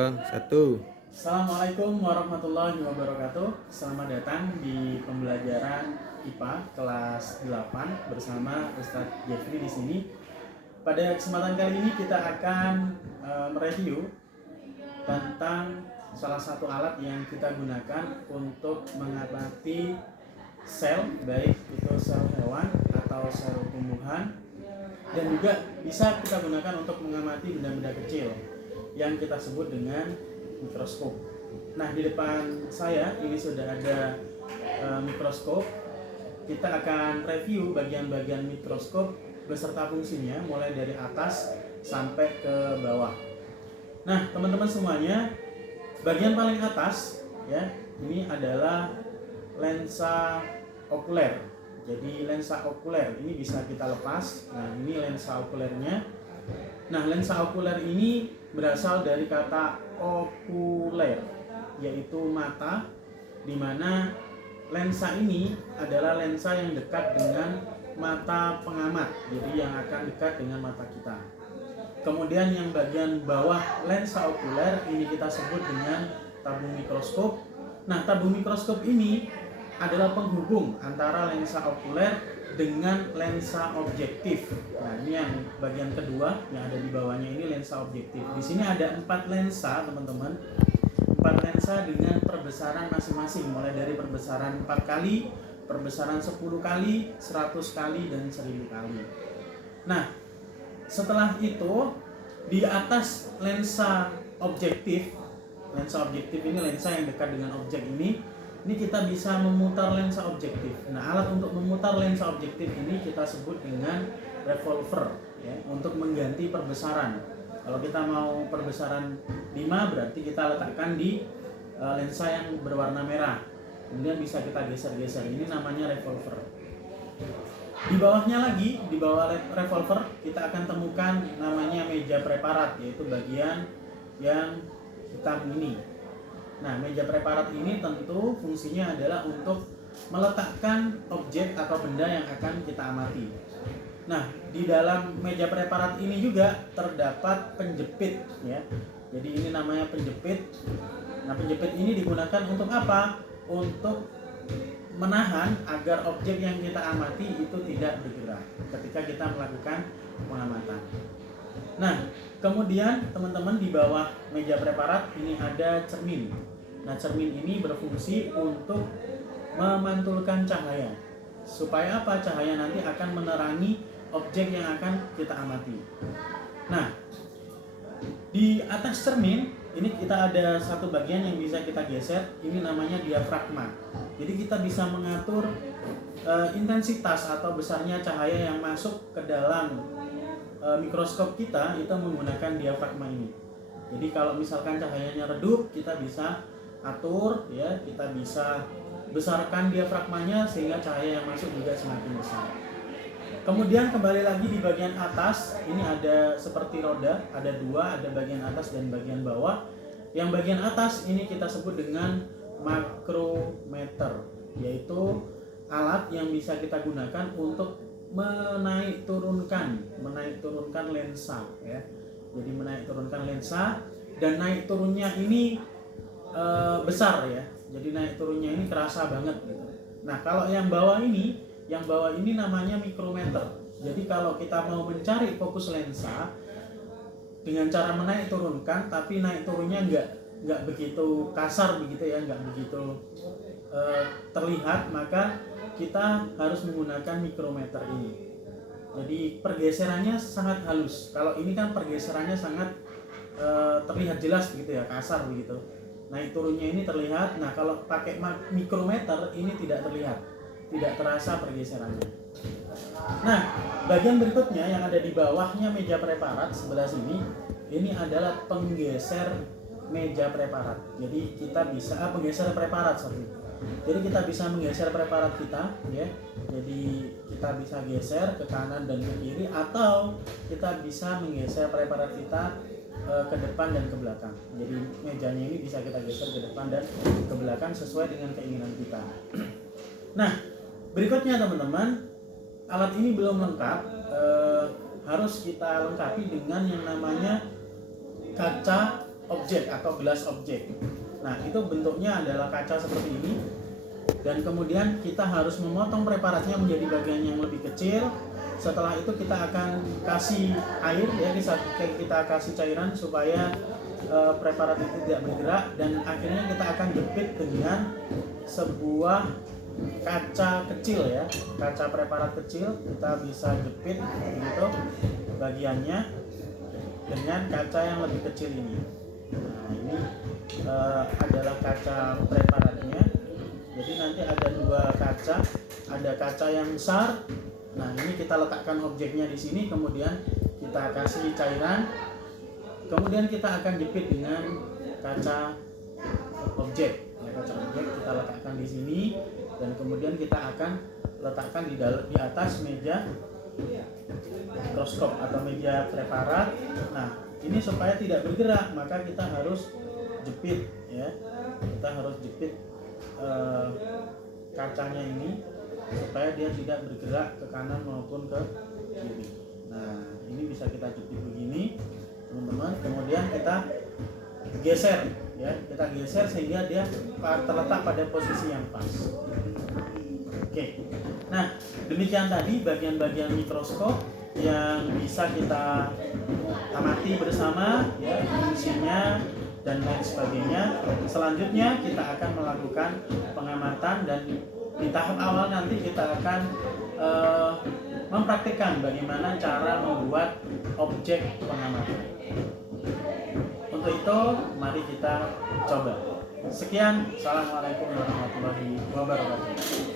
Satu. Assalamualaikum warahmatullahi wabarakatuh. Selamat datang di pembelajaran IPA kelas 8 bersama Ustadz Jeffrey di sini. Pada kesempatan kali ini kita akan mereview tentang salah satu alat yang kita gunakan untuk mengamati sel, baik itu sel hewan atau sel tumbuhan, dan juga bisa kita gunakan untuk mengamati benda-benda kecil yang kita sebut dengan mikroskop. Nah, di depan saya ini sudah ada mikroskop. Kita akan review bagian-bagian mikroskop beserta fungsinya mulai dari atas sampai ke bawah. Nah, teman-teman semuanya, bagian paling atas ya, ini adalah lensa okuler. Jadi lensa okuler ini bisa kita lepas. Nah, ini lensa okulernya. Nah, lensa okuler ini berasal dari kata okuler, yaitu mata, di mana lensa ini adalah lensa yang dekat dengan mata pengamat, jadi yang akan dekat dengan mata kita. Kemudian yang bagian bawah lensa okuler ini kita sebut dengan tabung mikroskop. Nah, tabung mikroskop ini adalah penghubung antara lensa okuler dengan lensa objektif. Nah, ini yang bagian kedua yang ada di bawahnya, ini lensa objektif. Di sini ada 4 lensa, teman-teman. 4 lensa dengan perbesaran masing-masing, mulai dari perbesaran 4 kali, perbesaran 10 kali, 100 kali, dan 1000 kali. Nah, setelah itu di atas lensa objektif ini lensa yang dekat dengan objek ini kita bisa memutar lensa objektif. Nah, alat untuk memutar lensa objektif ini kita sebut dengan revolver ya, untuk mengganti perbesaran. Kalau kita mau perbesaran 5 berarti kita letakkan di lensa yang berwarna merah. Kemudian bisa kita geser-geser. Ini namanya revolver. Di bawahnya lagi, di bawah revolver kita akan temukan namanya meja preparat, yaitu bagian yang hitam ini. Nah, meja preparat ini tentu fungsinya adalah untuk meletakkan objek atau benda yang akan kita amati. Nah, di dalam meja preparat ini juga terdapat penjepit ya. Jadi ini namanya penjepit. Nah, penjepit ini digunakan untuk apa? Untuk menahan agar objek yang kita amati itu tidak bergerak ketika kita melakukan pengamatan. Nah, kemudian teman-teman di bawah meja preparat ini ada cermin. Nah, cermin ini berfungsi untuk memantulkan cahaya. Supaya apa? Cahaya nanti akan menerangi objek yang akan kita amati. Nah, di atas cermin ini kita ada satu bagian yang bisa kita geser. Ini namanya diafragma. Jadi kita bisa mengatur intensitas atau besarnya cahaya yang masuk ke dalam mikroskop kita itu menggunakan diafragma ini. Jadi kalau misalkan cahayanya redup, kita bisa atur ya, kita bisa besarkan diafragmanya sehingga cahaya yang masuk juga semakin besar. Kemudian kembali lagi di bagian atas, ini ada seperti roda, ada 2, ada bagian atas dan bagian bawah. Yang bagian atas ini kita sebut dengan makrometer, yaitu alat yang bisa kita gunakan untuk menaik turunkan lensa ya. Jadi menaik turunkan lensa, dan naik turunnya ini besar ya. Jadi naik turunnya ini kerasa banget gitu. Nah, kalau yang bawah ini namanya mikrometer. Jadi kalau kita mau mencari fokus lensa dengan cara menaik turunkan, tapi naik turunnya nggak begitu kasar begitu ya, nggak begitu terlihat, maka kita harus menggunakan mikrometer ini. Jadi pergeserannya sangat halus. Kalau ini kan pergeserannya sangat terlihat jelas begitu ya, kasar begitu. Naik turunnya ini terlihat. Nah, kalau pakai mikrometer ini tidak terlihat, tidak terasa pergeserannya. Nah, bagian berikutnya yang ada di bawahnya meja preparat sebelah sini, ini adalah penggeser meja preparat. Jadi kita bisa penggeser preparat Jadi kita bisa menggeser preparat kita ya. Jadi kita bisa geser ke kanan dan ke kiri, atau kita bisa menggeser preparat kita ke depan dan ke belakang. Jadi mejanya ini bisa kita geser ke depan dan ke belakang sesuai dengan keinginan kita. Nah, berikutnya teman-teman, alat ini belum lengkap, harus kita lengkapi dengan yang namanya kaca objek atau gelas objek. Nah, itu bentuknya adalah kaca seperti ini. Dan kemudian kita harus memotong preparatnya menjadi bagian yang lebih kecil. Setelah itu kita akan kasih air, ya, kita kasih cairan supaya preparat itu tidak bergerak, dan akhirnya kita akan jepit dengan sebuah kaca kecil, ya, kaca preparat kecil. Kita bisa jepit begitu bagiannya dengan kaca yang lebih kecil ini. Nah, ini adalah kaca preparatnya. Jadi nanti ada dua kaca, ada kaca yang besar. Nah, ini kita letakkan objeknya di sini, kemudian kita kasih cairan, kemudian kita akan jepit dengan kaca objek. Ya, kaca objek kita letakkan di sini, dan kemudian kita akan letakkan di atas meja mikroskop atau meja preparat. Nah, ini supaya tidak bergerak, maka kita harus jepit, ya. Kita harus jepit kacanya ini supaya dia tidak bergerak ke kanan maupun ke kiri. Nah, ini bisa kita jepit begini, teman-teman. Kemudian kita geser, ya, kita geser sehingga dia terletak pada posisi yang pas. Oke. Nah, demikian tadi bagian-bagian mikroskop yang bisa kita amati bersama, ya, fungsinya dan lain sebagainya. Selanjutnya kita akan melakukan pengamatan, dan di tahap awal nanti kita akan mempraktikkan bagaimana cara membuat objek pengamatan. Untuk itu mari kita coba. Sekian, assalamualaikum warahmatullahi wabarakatuh.